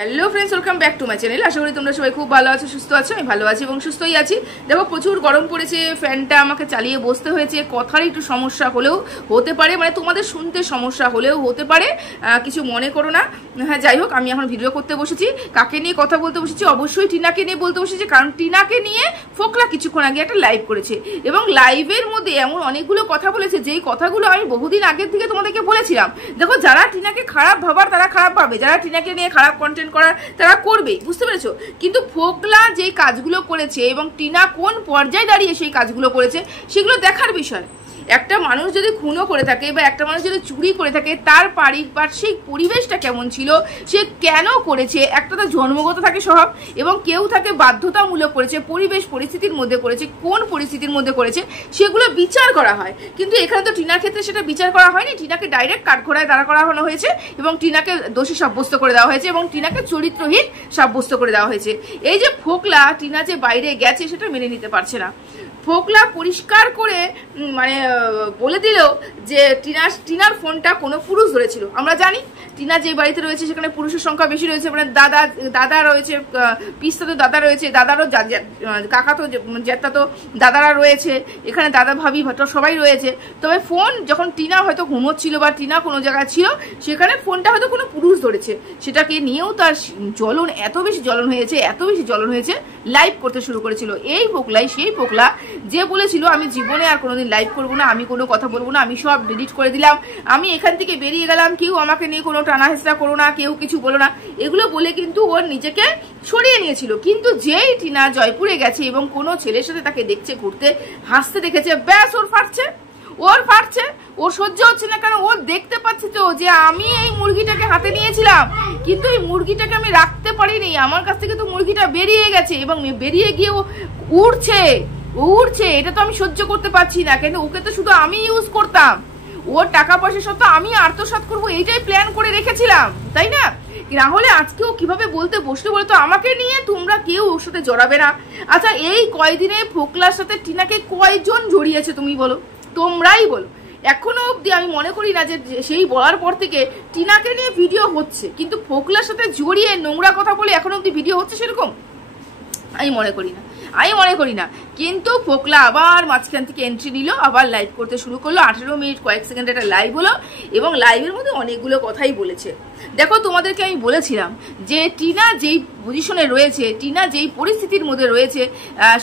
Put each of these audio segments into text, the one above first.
Hello friends, welcome back to my channel. আশা করি তোমরা সবাই খুব ভালো আছো, সুস্থ আছো। আমি ভালো আছি এবং সুস্থই আছি। দেখো, প্রচুর গরম পড়েছে, ফ্যানটা আমাকে চালিয়ে বসতে হয়েছে। কথার একটু সমস্যা হলেও হতে পারে, মানে তোমাদের শুনতে সমস্যা হলেও হতে পারে, কিছু মনে করো না। হ্যাঁ, যাই হোক, আমি এখন ভিডিও করতে বসেছি। কাকে নিয়ে কথা বলতে বসেছি? অবশ্যই টিনাকে নিয়ে বলতে বসেছি, কারণ টিনাকে নিয়ে ফোকলা কিছুক্ষণ আগে একটা লাইভ করেছে এবং লাইভের মধ্যে এমন অনেকগুলো কথা বলেছে যেই কথাগুলো আমি বহুদিন আগের থেকে তোমাদেরকে বলেছিলাম। দেখো, যারা টিনাকে খারাপ ভাবার তারা খারাপ ভাবে, যারা টিনাকে নিয়ে খারাপ কন্টেন্ট করার তারা করবেই, বুঝতে পেরেছো? কিন্তু ফোকলা যে কাজগুলো করেছে এবং টিনা কোন পর্যায়ে দাঁড়িয়ে সেই কাজগুলো করেছে সেগুলো দেখার বিষয়। একটা মানুষ যদি খুনও করে থাকে বা একটা মানুষ যদি চুরি করে থাকে, তার পারিপার্শ্বিক পরিবেশটা কেমন ছিল, সে কেন করেছে, একটা তো জন্মগত থাকে স্বভাব এবং কেউ থাকে বাধ্যতামূলক করেছে, পরিবেশ পরিস্থিতির মধ্যে করেছে, কোন পরিস্থিতির মধ্যে করেছে সেগুলো বিচার করা হয়। কিন্তু এখানে তো টিনার ক্ষেত্রে সেটা বিচার করা হয়নি। টিনাকে ডাইরেক্ট কাঠগড়ায় দাঁড়া করানো হয়েছে এবং টিনাকে দোষী সাব্যস্ত করে দেওয়া হয়েছে এবং টিনাকে চরিত্রহীন সাব্যস্ত করে দেওয়া হয়েছে। এই যে ফোকলা টিনা যে বাইরে গেছে সেটা মেনে নিতে পারছে না। ফোকলা পরিষ্কার করে মানে বলে দিল যে টিনার ফোনটা কোনো পুরুষ ধরেছিল। আমরা জানি টিনা যে বাড়িতে রয়েছে সেখানে পুরুষের সংখ্যা বেশি রয়েছে, মানে দাদা রয়েছে, পিস্তা তো দাদা রয়েছে, দাদারও কাকা তো জ্যাঠা তো দাদারা রয়েছে, এখানে দাদা ভাবি ভাটা সবাই রয়েছে। তবে ফোন যখন টিনা হয়তো ঘুমোচ্ছিল বা টিনা কোনো জায়গায় ছিল, সেখানে ফোনটা হয়তো কোনো পুরুষ ধরেছে। সেটাকে নিয়েও তার জ্বলন এত বেশি জ্বলন হয়েছে, লাইভ করতে শুরু করেছিল। এই ফোকলাই সেই ফোকলা যে বলেছিল আমি জীবনে আর কোনোদিন লাইভ করবো না, আমি কোনো কথা বলবো না, আমি সব ডিলিট করে দিলাম, আমি এখান থেকে বেরিয়ে গেলাম, কেউ আমাকে নিয়ে কোনো টানা হেঁচড়া করো না, কেউ কিছু বলো না, এগুলো বলে কিন্তু ওর নিজেকে সরিয়ে নিয়েছিল। কিন্তু যেই টিনা জয়পুরে গেছে এবং কোনো ছেলের সাথে তাকে দেখছে ঘুরতে, হাসতে দেখেছে, ব্যাস ওর ফাটছে, ওর সহ্য হচ্ছে না। কারণ ও দেখতে পাচ্ছে তো যে আমি এই মুরগিটাকে হাতে নিয়েছিলাম, কিন্তু এই মুরগিটাকে আমি রাখতে পারিনি, আমার কাছ থেকে তো মুরগিটা বেরিয়ে গেছে এবং বেরিয়ে গিয়ে ও উড়ছে, এটা তো আমি সহ্য করতে পারছি না। কেন, ওকে তো শুধু আমি ইউজ করতাম, ওর টাকা পয়সা সব তো আমি আত্মসাৎ করবো, এইটাই প্ল্যান করে রেখেছিলাম, তাই না? না হলে আজকে ও কিভাবে বলতে বসলো বলে তো আমাকে নিয়ে তোমরা কেউ ওর সাথে জড়াবে না। আচ্ছা, এই কয়দিনে ফোকলার সাথে টিনাকে কয়জন জড়িয়েছে তুমি বলো, তোমরাই বলো। এখনো অব্দি আমি মনে করি না যে সেই বলার পর থেকে টিনাকে নিয়ে ভিডিও হচ্ছে, কিন্তু ফোকলার সাথে জড়িয়ে নোংরা কথা বলে এখনো অব্দি ভিডিও হচ্ছে সেরকম আমি মনে করি না। কিন্তু ফোকলা আবার মাঝখান থেকে এন্ট্রি নিল, আবার লাইভ করতে শুরু করলো। 18 মিনিট কয়েক সেকেন্ড একটা লাইভ হলো এবং লাইভের মধ্যে অনেকগুলো কথাই বলেছে। দেখো, তোমাদেরকে আমি বলেছিলাম যে টিনা যেই পজিশনে রয়েছে, টিনা যেই পরিস্থিতির মধ্যে রয়েছে,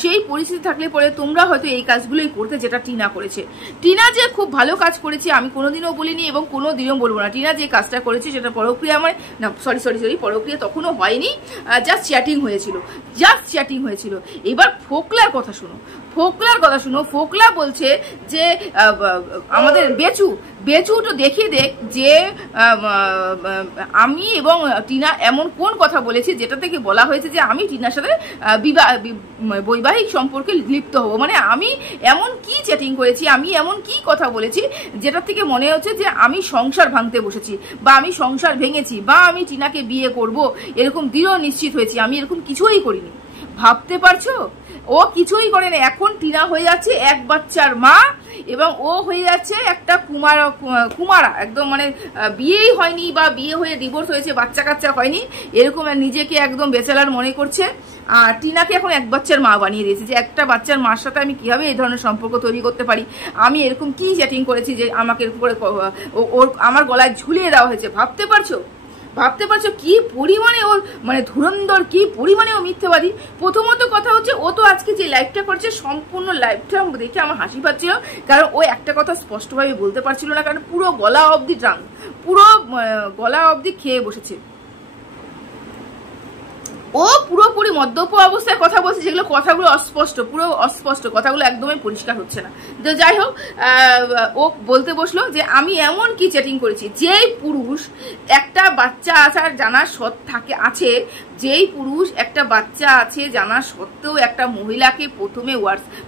সেই পরিস্থিতি থাকলে পরে তোমরা হয়তো এই কাজগুলোই করতে যেটা টিনা করেছে। টিনা যে খুব ভালো কাজ করেছে আমি কোনোদিনও বলিনি এবং কোনোদিনও বলবো না। টিনা যে কাজটা করেছে সেটা পরক্রিয়া, আমার না সরি পরক্রিয়া তখনও হয়নি, জাস্ট চ্যাটিং হয়েছিল। এবার ফোকলার কথা শুনো। ফোকলা বলছে যে আমাদের বেচু তো দেখিয়ে দেখ যে আমি এবং টিনা এমন কোন কথা বলেছি যেটা থেকে বলা হয়েছে যে আমি টিনার সাথে বৈবাহিক সম্পর্কে লিপ্ত হব। মানে আমি এমন কি চ্যাটিং করেছি, আমি এমন কি কথা বলেছি যেটা থেকে মনে হচ্ছে যে আমি সংসার ভাঙতে বসেছি বা আমি সংসার ভেঙেছি বা আমি টিনাকে বিয়ে করব এরকম দৃঢ় নিশ্চিত হয়েছি। আমি এরকম কিছুই করিনি, ভাবতে পারছো? ও কিছুই করে না। এখন টিনা হয়ে যাচ্ছে এক বাচ্চার মা এবং ও হয়ে যাচ্ছে একটা কুমারা, একদম মানে বিয়েই হয়নি বা বিয়ে হয়ে ডিভোর্স হয়েছে, বাচ্চা কাচ্চা হয়নি, এরকম নিজেকে একদম বেচালার মনে করছে। আর টিনাকে এখন এক বাচ্চার মা বানিয়ে দিয়েছে যে একটা বাচ্চার মার সাথে আমি কিভাবে এই ধরনের সম্পর্ক তৈরি করতে পারি, আমি এরকম কি চ্যাটিং করেছি যে আমাকে এরকম করে ওর আমার গলায় ঝুলিয়ে দেওয়া হয়েছে। ভাবতে পারছো কি পরিমাণে ওর মানে ধুরন্ধর, কি পরিমাণে ও মিথ্যাবাদী। প্রথমত কথা হচ্ছে, ও তো আজকে যে লাইভটা করছে সম্পূর্ণ লাইভটা দেখে আমার হাসি পাচ্ছিল, কারণ ও একটা কথা স্পষ্টভাবে বলতে পারছিল না, কারণ পুরো গলা অবধি খেয়ে বসেছে। ও পুরোপুরি মদ্যপ অবস্থায় কথা বলছে, যেগুলো কথাগুলো অস্পষ্ট, কথাগুলো একদমই পরিষ্কার হচ্ছে না। তো যাই হোক, ও বলতে বসলো যে আমি এমন কি চ্যাটিং করেছি, যেই পুরুষ একটা বাচ্চা জানার আছে, যেই পুরুষ একটা বাচ্চা আছে জানা সত্ত্বেও একটা মহিলাকে প্রথমে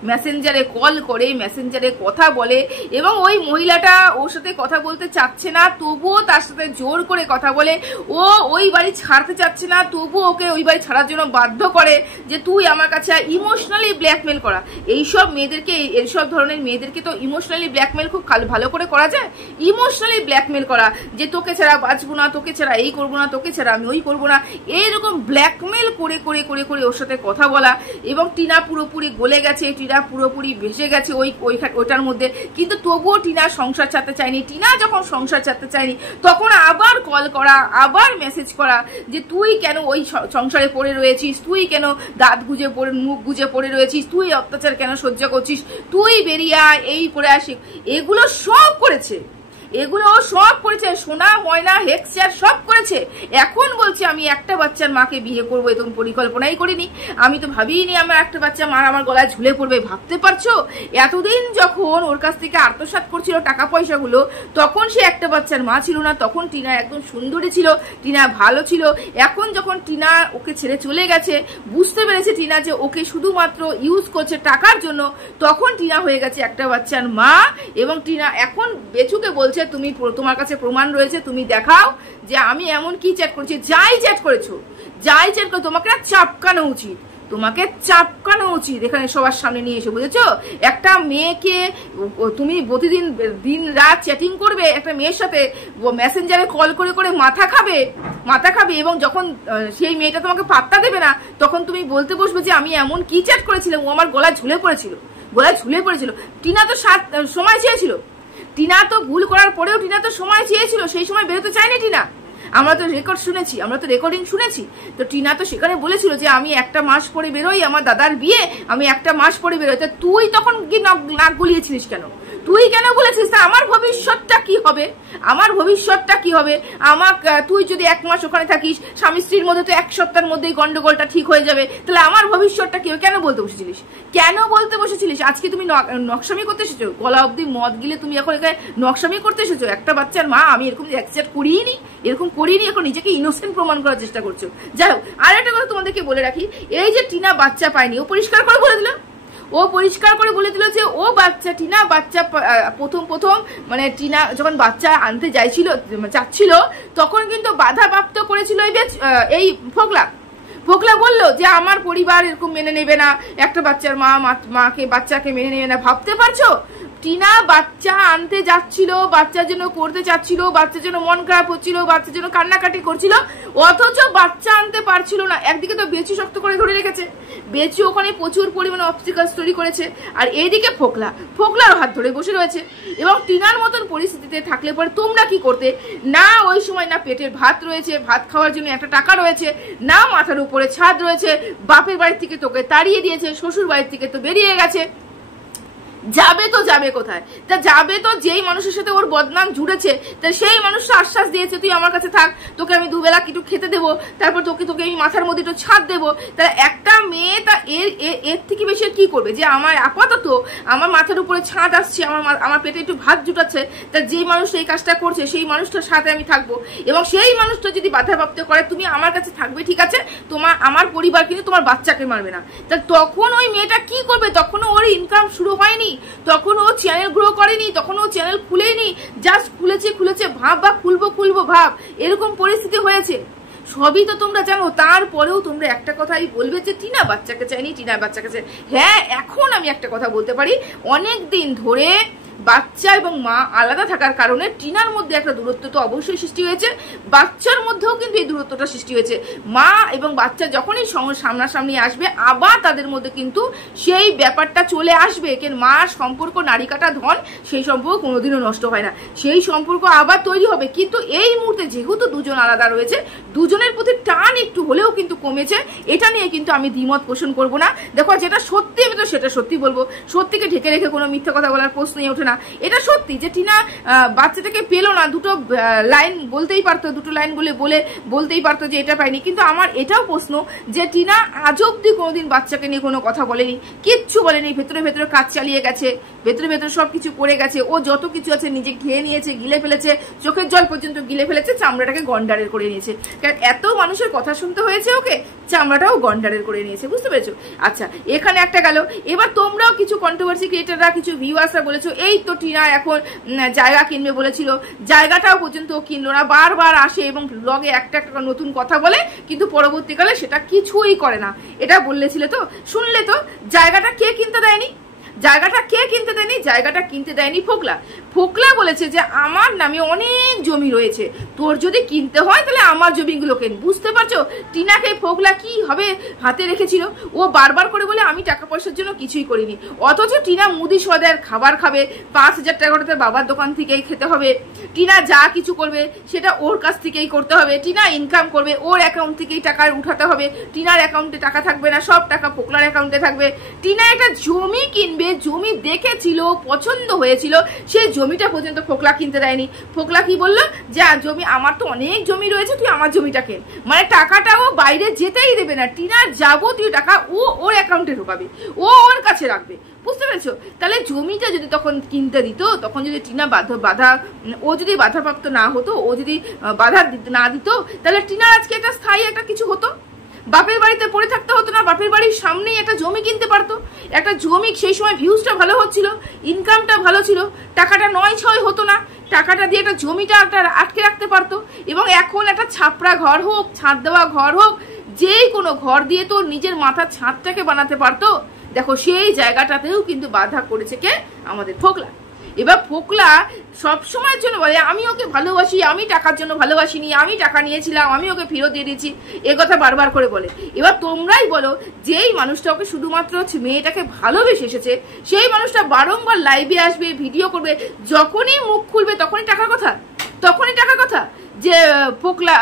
মেসেঞ্জারে কল করে, মেসেঞ্জারে কথা বলে এবং ওই মহিলাটা ওর সাথে কথা বলতে চাচ্ছে না, তবুও তার সাথে জোর করে কথা বলে, ও ওই বাড়ি ছাড়তে চাচ্ছে না, তবুও ওকে ওই শ্বশুরবাড়ি ছাড়ার জন্য বাধ্য করে যে তুই আমার কাছে ইমোশনালি ব্ল্যাকমেল করা। এইসব মেয়েদেরকে, এইসব ধরনের মেয়েদেরকে তো ইমোশনালি ব্ল্যাকমেল খুব ভালো করে করা যায়। ইমোশনালি ব্ল্যাকমেল করা যে তোকে ছাড়া বাঁচবো না, তোকে ছাড়া এই করবো না, তোকে ছাড়া আমি ওই করবো না, এইরকম ব্ল্যাকমেল করে করে করে করে ওর সাথে কথা বলা। এবং টিনা পুরোপুরি গলে গেছে, টিনা পুরোপুরি ভেসে গেছে ওইটার মধ্যে। কিন্তু তবুও টিনা সংসার ছাড়তে চায়নি। টিনা যখন সংসার ছাড়তে চায়নি তখন আবার কল করা, আবার মেসেজ করা যে তুই কেন ওই সংসারে পড়ে রয়েছিস, তুই কেন দাঁত গুজে পড়ে, মুখ গুজে পড়ে রয়েছিস, তুই অত্যাচার কেন সহ্য করছিস, তুই বেরিয়ে আয়, এই করে আসি। এগুলো সব করেছে, এগুলো সব করেছে, সোনা ময়না হেক্সচার সব করেছে। এখন বলছে আমি একটা বাচ্চার মাকে বিয়ে করবো, এরকম পরিকল্পনাই করিনি, আমি তো ভাবিনি আমার একটা বাচ্চা মার আমার গলায় ঝুলে পড়বে। ভাবতে পারছো এতদিন যখন ওর কাছ থেকে আত্মসাৎ করছিল টাকা পয়সাগুলো, তখন সে একটা বাচ্চার মা ছিল না, তখন টিনা একদম সুন্দরী ছিল, টিনা ভালো ছিল। এখন যখন টিনা ওকে ছেড়ে চলে গেছে, বুঝতে পেরেছে টিনা যে ওকে শুধুমাত্র ইউজ করছে টাকার জন্য, তখন টিনা হয়ে গেছে একটা বাচ্চার মা। এবং টিনা এখন বেচুকে বলছে তুমি, তোমার কাছে প্রমাণ রয়েছে, তুমি দেখাও যে আমি এমন কি চ্যাট করছি। যাই চ্যাট করেছো, যাই চ্যাট করে তোমাকে না চাপকানো উচিত, তোমাকে চাপকানো উচিত এখানে সবার সামনে নিয়ে এসে, বুঝেছো? একটা মেয়েকে তুমি প্রতিদিন দিন রাত চ্যাটিং করবে, একটা মেয়ের সাথে মেসেঞ্জারে কল করে করে মাথা খাবে, এবং যখন সেই মেয়েটা তোমাকে পাত্তা দেবে না, তখন তুমি বলতে বসবে যে আমি এমন কি চ্যাট করেছিলাম, ও আমার গলায় ঝুলে পড়েছিল, গলায় ঝুলে পড়েছিল। টিনা তো সময় চেয়েছিল, টিনা তো ভুল করার পরেও টিনা তো সময় চেয়েছিল, সেই সময় বেরোতে চায়নি টিনা। আমরা তো রেকর্ড শুনেছি, আমরা তো রেকর্ডিং শুনেছি, তো টিনা তো সেখানে বলেছিল যে আমি একটা মাস পরে বেরোই, আমার দাদার বিয়ে, আমি একটা মাস পরে বেরোই। তো তুই তখন কি নাক গলিয়েছিলিস কেন? তুই কেন বলেছিস আমার ভবিষ্যৎটা কি হবে, আমার ভবিষ্যৎটা কি হবে? তুই যদি এক মাস ওখানে থাকিস, স্বামী স্ত্রীর মধ্যে তো এক সপ্তাহের মধ্যেই গন্ডগোলটা ঠিক হয়ে যাবে, তাহলে আমার ভবিষ্যৎটা কি হবে? কেন বলতে বসেছিলিস? কেন বলতে বসেছিলিস? আজকে তুমি নকশামি করতে এসেছো, গলা অব্দি মদ গিলে তুমি এখন এখানে নকশামি করতে এসেছো। একটা বাচ্চার মা, আমি এরকম অ্যাকসেপ্ট করিনি, এখন নিজেকে ইনোসেন্ট প্রমাণ করার চেষ্টা করছো। যাই হোক, আর একটা কথা তোমাদেরকে বলে রাখি, এই যে টিনা বাচ্চা পায়নি, ও পরিষ্কার করে বলে দিল, যে ও বাচ্চা, টিনা বাচ্চা প্রথম মানে টিনা যখন বাচ্চা আনতে চাচ্ছিল, তখন কিন্তু বাধাপ্রাপ্ত করেছিল এই ফোকলা বললো যে আমার পরিবার এরকম মেনে নেবে না, একটা বাচ্চার বাচ্চাকে মেনে নেবে না। ভাবতে পারছো? টিনা বাচ্চা আনতে যাচ্ছিল, বাচ্চার জন্য করতে চাচ্ছিল, বাচ্চার জন্য মন খারাপ হচ্ছিল, বাচ্চার জন্য কান্নাকাটি করছিল, অথচ বাচ্চা আনতে পারছিল না। একদিকে তো বেচু শক্ত করে ধরে রেখেছে, বেচু ওখানে প্রচুর পরিমাণে অবস্টিকালস তৈরি করেছে, আর এইদিকে ফোকলার হাত ধরে বসে রয়েছে। এবং টিনার মতন পরিস্থিতিতে থাকলে পরে তোমরা কি করতে? না ওই সময় না পেটের ভাত রয়েছে, ভাত খাওয়ার জন্য একটা টাকা রয়েছে, না মাথার উপরে ছাদ রয়েছে, বাপের বাড়ি থেকে তোকে তাড়িয়ে দিয়েছে, শ্বশুর বাড়ি থেকে তো বেরিয়ে গেছে, যাবে তো যাবে কোথায়? তা যাবে তো যেই মানুষের সাথে ওর বদনাম জুড়েছে, তা সেই মানুষটা আশ্বাস দিয়েছে তুই আমার কাছে থাক, তোকে আমি দুবেলা কিছু খেতে দেবো, তারপর তোকে আমি মাথার মধ্যে একটু ছাদ দেবো। তা একটা মেয়ে তা এর থেকে বেশি কি করবে? যে আমার আপাতত আমার মাথার উপরে ছাদ আসছে, আমার পেটে একটু ভাত জুটাচ্ছে, তা যেই মানুষ এই কাজটা করছে সেই মানুষটার সাথে আমি থাকবো, এবং সেই মানুষটা যদি বাধাপ্রাপ্ত করে তুমি আমার কাছে থাকবে, ঠিক আছে, আমার পরিবার কিন্তু তোমার বাচ্চাকে মারবে না। তা তখন ওই মেয়েটা কি করবে? তখনও ওর ইনকাম শুরু হয়নি, তখন ও চ্যানেল গ্রো করেনি, তখন ও চ্যানেল খুলেনি, জাস্ট খুলেছে ভাব, বা খুলবো ভাব, এরকম পরিস্থিতি হয়েছে। সবই তো তোমরা জানো, তারপরেও তোমরা একটা কথাই বলবে যে টিনা বাচ্চাকে চাইনি, টিনা বাচ্চাকে চাই। হ্যাঁ, এখন আমি একটা কথা বলতে পারি, অনেক দিন ধরে বাচ্চা এবং মা আলাদা থাকার কারণে টিনার মধ্যে একটা দূরত্ব তো অবশ্যই সৃষ্টি হয়েছে, বাচ্চার মধ্যেও কিন্তু এই দূরত্বটা সৃষ্টি হয়েছে। মা এবং বাচ্চা যখনই সামনাসামনি আসবে, আবার তাদের মধ্যে কিন্তু সেই ব্যাপারটা চলে আসবে, কেন মার সম্পর্ক নারী কাটা ধন, সেই সম্পর্ক কোনোদিনও নষ্ট হয় না, সেই সম্পর্ক আবার তৈরি হবে। কিন্তু এই মুহূর্তে যেহেতু দুজন আলাদা রয়েছে, দুজনের প্রতি টান একটু হলেও কিন্তু কমেছে, এটা নিয়ে কিন্তু আমি দ্বিমত পোষণ করবো না। দেখো, যেটা সত্যি আমি তো সেটা সত্যি বলবো, সত্যিকে ঢেকে রেখে কোনো মিথ্যা কথা বলার প্রশ্নই ওঠে না। এটা সত্যি যে টিনা বাচ্চাটাকে পেলো না, দুটো লাইন বলতেই পারতো, দুটো লাইন বলতেই পারতো যে এটা পাইনি। কিন্তু আমার এটাও প্রশ্ন যে টিনা আজ অব্দি কোনোদিন বাচ্চাকে নিয়ে কোনো কথা বলেনি, কিচ্ছু বলেনি, ভেতরে কাজ চালিয়ে গেছে, ভেতরে ভেতরে সবকিছু পড়ে গেছে, ও যত কিছু আছে নিজে খেয়ে নিয়েছে, গিলে ফেলেছে, চোখের জল পর্যন্ত গিলে ফেলেছে, চামড়াটাকে গন্ডারের করে নিয়েছে। কারণ এত মানুষের কথা শুনতে হয়েছে ওকে, চামড়াটাও গন্ডারের করে নিয়েছে, বুঝতে পেরেছো? আচ্ছা, এখানে একটা গেল। এবার তোমরাও কিছু কন্ট্রোভার্সি ক্রিয়েটাররা, কিছু ভিউয়ার্সরা বলেছো এই তো টিনা এখন জায়গা কিনবে বলেছিল, জায়গাটাও পর্যন্ত কিনলো না, বারবার আসে এবং ব্লগে একটা একটা নতুন কথা বলে, কিন্তু পরবর্তীকালে সেটা কিছুই করে না। এটা বললেছিল তো, শুনলে তো, জায়গাটা কে কিনতে দেয়নি? জায়গাটা কে কিনতে দেয়নি? জায়গাটা কিনতে দেয়নি ফোকলা। ফোকলা বলেছে যে আমার নামে অনেক জমি রয়েছে, তোর যদি কিনতে হয় তাহলে আমার জমিগুলো কেন। বুঝতে পারছো টিনাকে ফোকলা কি হবে হাতে রেখেছিল? ও বারবার করে বলে আমি টাকা পয়সার জন্য কিছুই করিনি, অথচ টিনা মুদি সদায়ের খাবার খাবে, 5,000 টাকা করে তার বাবার দোকান থেকেই খেতে হবে, টিনা যা কিছু করবে সেটা ওর কাছ থেকেই করতে হবে, টিনা ইনকাম করবে ওর অ্যাকাউন্ট থেকেই টাকা উঠাতে হবে, টিনার অ্যাকাউন্টে টাকা থাকবে না, সব টাকা ফোকলার অ্যাকাউন্টে থাকবে। টিনা একটা জমি কিনবে, জমি দেখেছিল, পছন্দ হয়েছিল, সেই জমিটা পর্যন্ত ফোকলা কিনতে দেয়নি। ফোকলা কি বললো যে জমি আমার তো অনেক জমি রয়েছে, তুই আমার জমিটা কেন। মানে টাকাটাও বাইরে যেতেই দেবে না, টিনার যাবতীয় টাকা ও ওর অ্যাকাউন্টে ঢোকাবে, ও ওর কাছে রাখবে, বুঝতে পেরেছো? তাহলে জমিটা যদি তখন কিনতে দিত, তখন যদি টিনা ও যদি বাধাপ্রাপ্ত না হতো, ও যদি বাধা না দিত, তাহলে টিনার আজকে একটা স্থায়ী একটা কিছু হতো, বাপের বাড়িতে পড়ে থাকতে হতো না, বাপের বাড়ির সামনেই একটা জমি কিনতে পারতো। একটা জমি, সেই সময় ভিউজটা ভালো হচ্ছিল, ইনকামটা ভালো ছিল, টাকাটা 9-6 হতো না, টাকাটা দিয়ে একটা জমিটা একটা আটকে রাখতে পারতো। এবং এখন একটা ছাপড়া ঘর হোক, ছাদ দেওয়া ঘর হোক, যেই কোনো ঘর দিয়ে তো নিজের মাথার ছাদটাকে বানাতে পারতো। দেখো সেই জায়গাটাতেও কিন্তু বাধা করেছে কে? আমাদের ফোকলা। এবার ফোকলা সবসময়ের জন্য বলে আমি ওকে ভালোবাসি, আমি টাকার জন্য ভালোবাসিনি, আমি টাকা নিয়েছিলাম, আমি ওকে ফেরত দিয়ে দিয়েছি, এ কথা বারবার করে বলে। এবার তোমরাই বলো, যেই মানুষটা ওকে শুধুমাত্র মেয়েটাকে ভালোবেসে এসেছে, সেই মানুষটা বারংবার লাইভে আসবে, ভিডিও করবে, যখনই মুখ খুলবে তখনই টাকার কথা, তখনই টাকার কথা। যে ফোকলা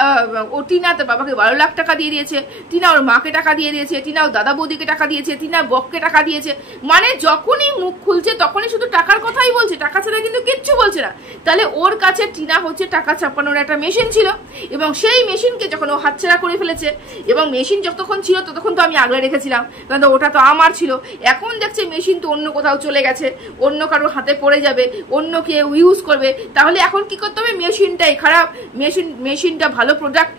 ও টিনা তার বাবাকে 12 লাখ টাকা দিয়ে দিয়েছে, টিনা ওর মাকে টাকা দিয়ে দিয়েছে, টিনা ওর দাদা বৌদিকে টাকা দিয়েছে, টিনা বককে টাকা দিয়েছে, মানে যখনই মুখ খুলছে তখনই শুধু টাকার কথাই বলছে, টাকা ছাড়া কিন্তু কিচ্ছু বলছে না। তাহলে ওর কাছে টিনা হচ্ছে টাকা ছাপানোর একটা মেশিন ছিল, এবং সেই মেশিনকে যখন ও হাতছাড়া করে ফেলেছে, এবং মেশিন যতক্ষণ ছিল ততক্ষণ তো আমি আগলে রেখেছিলাম, কারণ ওটা তো আমার ছিল। এখন দেখছে মেশিন তো অন্য কোথাও চলে গেছে, অন্য কারোর হাতে পড়ে যাবে, অন্য কেউ ইউজ করবে, তাহলে এখন কি করতে হবে? মেশিনটাই খারাপ, মেশিনটা ভালো প্রোডাক্ট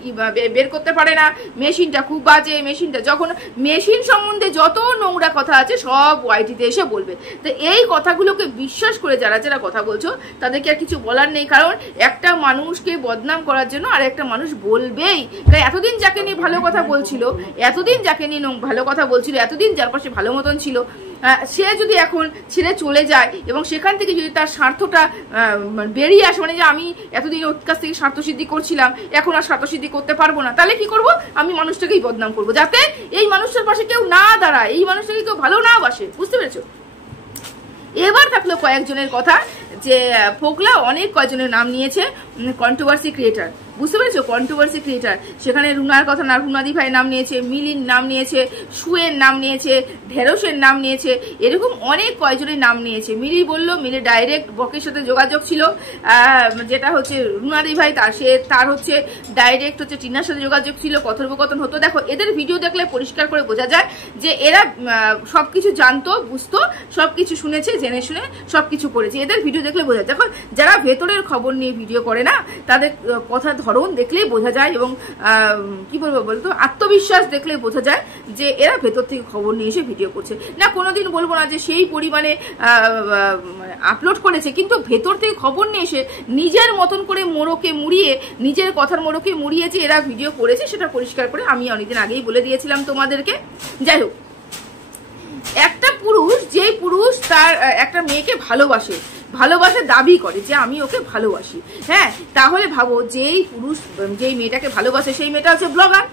বের করতে পারে না, মেশিনটা খুব বাজে, মেশিনটা যখন মেশিন সম্বন্ধে যত নোংরা কথা আছে সব ওয়াইটিতে এসে বলবে। তো এই কথাগুলোকে বিশ্বাস করে যারা যারা কথা বলছো তাদেরকে আর কিছু বলার নেই, কারণ একটা মানুষকে বদনাম করার জন্য আর একটা মানুষ বলবেই। এতদিন যাকে নিয়ে ভালো কথা বলছিল, এতদিন যাকে নিয়ে ভালো কথা বলছিল, এতদিন যার পাশে ভালো মতন ছিল, সে যদি এখন ছেড়ে চলে যায় এবং সেখান থেকে যদি তার স্বার্থটা বেরিয়ে আসে, মানে যে আমি এতদিন ওর কাছ থেকে স্বার্থসিদ্ধি করছিলাম, এখন আর স্বার্থসিদ্ধি করতে পারবো না, তাহলে কি করব? আমি মানুষটাকেই বদনাম করবো, যাতে এই মানুষটার পাশে কেউ না দাঁড়ায়, এই মানুষটাকে কেউ ভালো না বাসে, বুঝতে পেরেছো? এবার থাকলো কয়েকজনের কথা, যে ফোকলা অনেক কয়েকজনের নাম নিয়েছে কন্ট্রোভার্সি ক্রিয়েটার, বুঝতে পেরেছো? কন্ট্রোভার্সি ক্রিয়েটার, সেখানে রুনার কথা না, রুনাদি ভাইয়ের নাম নিয়েছে, মিলির নাম নিয়েছে, সুয়ের নাম নিয়েছে, ঢেরসের নাম নিয়েছে, এরকম অনেক কয়েকজনের নাম নিয়েছে। মিলি বললো, মিলি ডাইরেক্ট বকের সাথে যোগাযোগ ছিল, যেটা হচ্ছে রুনাদি ভাই তার হচ্ছে ডাইরেক্ট হচ্ছে টিনার সাথে যোগাযোগ ছিল, কথোপকথন হতো। দেখো এদের ভিডিও দেখলে পরিষ্কার করে বোঝা যায় যে এরা সবকিছু জানতো, বুঝতো, সবকিছু শুনেছে, জেনে শুনে সবকিছু করেছে, এদের ভিডিও দেখলে বোঝা যায়। দেখো যারা ভেতরের খবর নিয়ে ভিডিও করে না, তাদের কথা ধরন দেখলেই বোঝা যায়, এবং কি বলবো বলতো, আত্মবিশ্বাস দেখলেই বোঝা যায় যে এরা ভেতর থেকে খবর নিয়ে এসে ভিডিও করছে না। কোনোদিন বলবো না যে সেই পরিমাণে আপলোড করেছে, কিন্তু ভেতর থেকে খবর নিয়ে এসে নিজের মতন করে মোড়কে মুড়িয়ে, নিজের কথার মোড়কে মুড়িয়ে যে এরা ভিডিও করেছে, সেটা পরিষ্কার করে আমি অনেকদিন আগেই বলে দিয়েছিলাম তোমাদেরকে। যাই হোক, একটা পুরুষ, যেই পুরুষ তার একটা মেয়েকে ভালোবাসে, দাবি করে যে আমি ওকে ভালোবাসি, হ্যাঁ, তাহলে ভাবো যেই পুরুষ যেই মেয়েটাকে ভালোবাসে, সেই মেয়েটা হচ্ছে ব্লগার।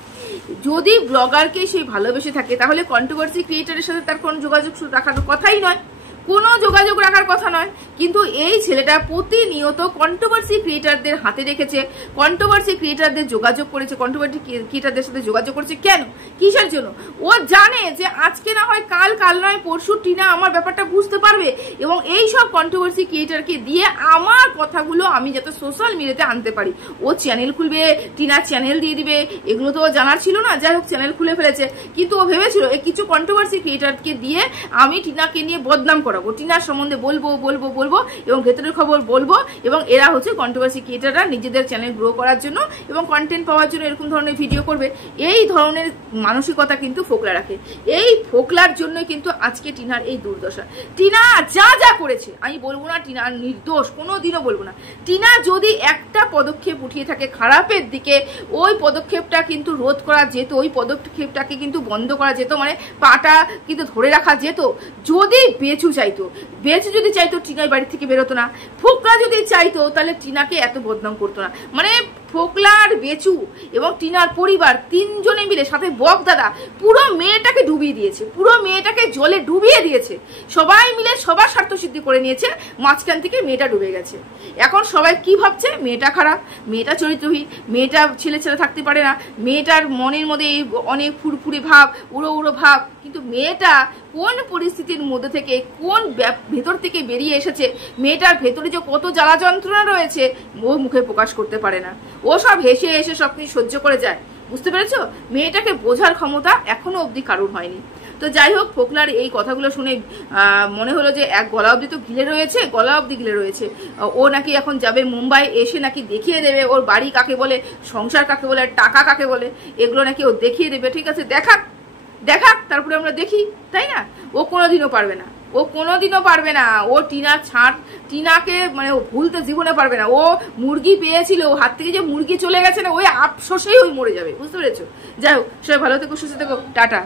যদি ব্লগারকে সেই ভালোবেসে থাকে, তাহলে কন্ট্রোভার্সি ক্রিয়েটারের সাথে তার কোনো যোগাযোগ রাখার কথাই নয়, কোনো যোগাযোগ রাখার কথা নয়। কিন্তু এই ছেলেটা প্রতিনিয়ত কন্ট্রোভার্সি ক্রিয়েটারদের হাতে রেখেছে, কন্ট্রোভার্সি ক্রিয়েটারদের যোগাযোগ করেছে, কন্ট্রোভার্সি ক্রিয়েটারদের সাথে যোগাযোগ করেছে। কেন? কিসের জন্য? ও জানে যে আজকে না হয় কাল, কাল নয় পরশু টিনা আমার ব্যাপারটা বুঝতে পারবে, এবং এই সব কন্ট্রোভার্সি ক্রিয়েটারকে দিয়ে আমার কথাগুলো আমি যাতে সোশ্যাল মিডিয়াতে আনতে পারি। ও চ্যানেল খুলবে, টিনার চ্যানেল দিয়ে দিবে, এগুলো তো জানার ছিল না। যাই হোক, চ্যানেল খুলে ফেলেছে, কিন্তু ও ভেবেছিল এই কিছু কন্ট্রোভার্সি ক্রিয়েটারকে দিয়ে আমি টিনাকে নিয়ে বদনাম করাবো। পাঠাবো, টিনার সম্বন্ধে বলবো বলবো বলবো এবং ভেতরের খবর বলবো। এবং এরা হচ্ছে কন্ট্রোভার্সি ক্রিয়েটাররা, নিজেদের চ্যানেল গ্রো করার জন্য এবং কন্টেন্ট পাওয়ার জন্য এরকম ধরনের ভিডিও করবে। এই ধরনের মানসিকতা কিন্তু ফোকলা রাখে। এই ফোকলার জন্যই কিন্তু আজকে টিনার এই দুর্দশা। টিনা যা যা করেছে, আমি বলবো না টিনা নির্দোষ, কোনোদিনও বলবো না। টিনা যদি একটা পদক্ষেপ উঠিয়ে থাকে খারাপের দিকে, ওই পদক্ষেপটা কিন্তু রোধ করা যেত, ওই পদক্ষেপটাকে কিন্তু বন্ধ করা যেত, মানে পাটা কিন্তু ধরে রাখা যেত। যদি বেচু যদি চাইতো টিনার বাড়ি থেকে বেরোতো না। ফোকলা যদি চাইতো তাহলে টিনাকে এত বদনাম করতো না। মানে ফোকলার, বেচু এবং টিনার পরিবার তিনজনে মিলে, সাথে বক দাদা, পুরো মেয়েটাকে ডুবিয়ে দিয়েছে, পুরো মেয়েটাকে জলে ডুবিয়ে দিয়েছে। সবাই মিলে সবার স্বার্থ সিদ্ধি করে নিয়েছে, মাঝখান থেকে মেয়েটা ডুবে গেছে। এখন সবাই কি ভাবছে? মেয়েটা খারাপ, মেয়েটা চরিত্রহীন, মেয়েটা ছেলে থাকতে পারে না, মেয়েটার মনের মধ্যে অনেক ফুরফুরে ভাব, উড়ো উড়ো ভাব। কিন্তু মেয়েটা কোন পরিস্থিতির মধ্যে থেকে, কোন ভেতর থেকে বেরিয়ে এসেছে, মেয়েটার ভেতরে যে কত জ্বালা যন্ত্রণা রয়েছে ও মুখে প্রকাশ করতে পারে না। ও সব হেসে হেসে সবকিছু সহ্য করে যায়। বুঝতে পেরেছো? মেয়েটাকে বোঝার ক্ষমতা এখনো অবধি কারোর হয়নি। তো যাই হোক, ফোকলার এই কথাগুলো শুনে মনে হলো যে এক গলা অবধি তো গিলে রয়েছে, গলা অবধি গিলে রয়েছে। ও নাকি এখন যাবে মুম্বাই, এসে নাকি দেখিয়ে দেবে ওর বাড়ি কাকে বলে, সংসার কাকে বলে, টাকা কাকে বলে, এগুলো নাকি ও দেখিয়ে দেবে। ঠিক আছে, দেখাক, তারপরে আমরা দেখি, তাই না? ও কোনোদিনও পারবে না, ও টিনাকে মানে ও ভুলতে জীবনে পারবে না। ও মুরগি পেয়েছিল, ও হাত থেকে যে মুরগি চলে গেছে না, ওই আফসোসেই ওই মরে যাবে। বুঝতে পেরেছো? যাই হোক, সবাই ভালো থেকো, সুস্থ থেকো, টাটা।